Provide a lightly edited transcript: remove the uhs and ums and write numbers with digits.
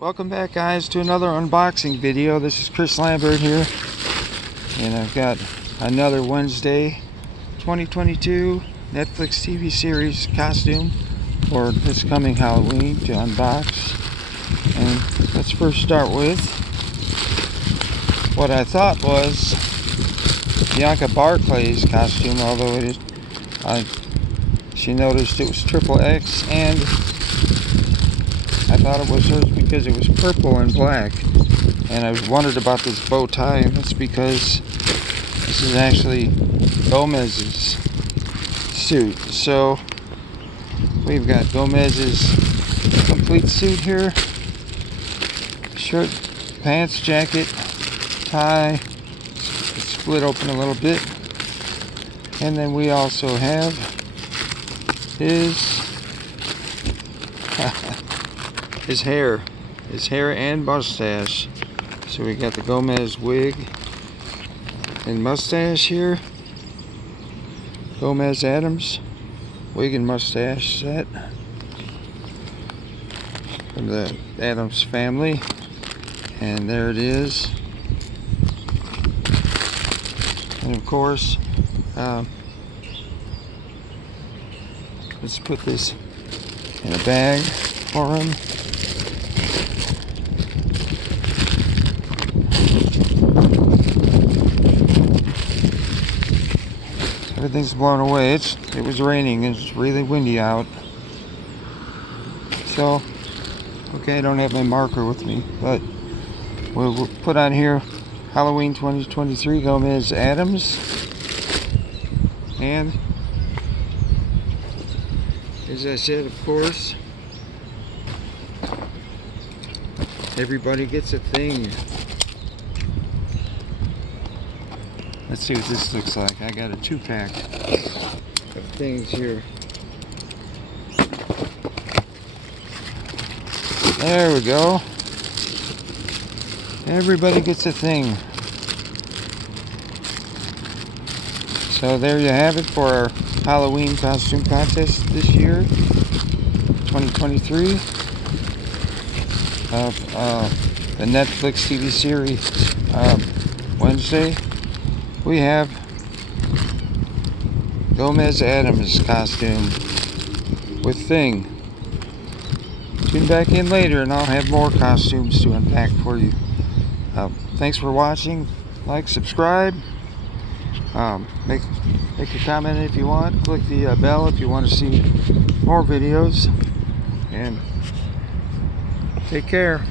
Welcome back, guys, to another unboxing video. This is Chris Lambert here, and I've got another Wednesday 2022 Netflix TV series costume for this coming Halloween to unbox. And let's first start with what I thought was Bianca Barclay's costume, although it is she noticed it was XXX, and I thought it was hers because it was purple and black. And I wondered about this bow tie, and that's because this is actually Gomez's suit. So we've got Gomez's complete suit here: shirt, pants, jacket, tie. It's split open a little bit. And then we also have his hair and mustache. So we got the Gomez wig and mustache here. Gomez Addams wig and mustache set from the Addams family, and there it is. And of course, let's put this in a bag for him. Everything's blown away. It was raining. It's really windy out. So, okay, I don't have my marker with me, but we'll put on here Halloween 2023 Gomez Addams. And as I said, of course, everybody gets a thing. Let's see what this looks like. I got a 2-pack of things here. There we go. Everybody gets a thing. So there you have it for our Halloween costume contest this year, 2023, of the Netflix TV series Wednesday. We have Gomez Addams costume with thing. Tune back in later and I'll have more costumes to unpack for you. Thanks for watching. Like, subscribe. Make a comment if you want. Click the bell if you want to see more videos. And take care.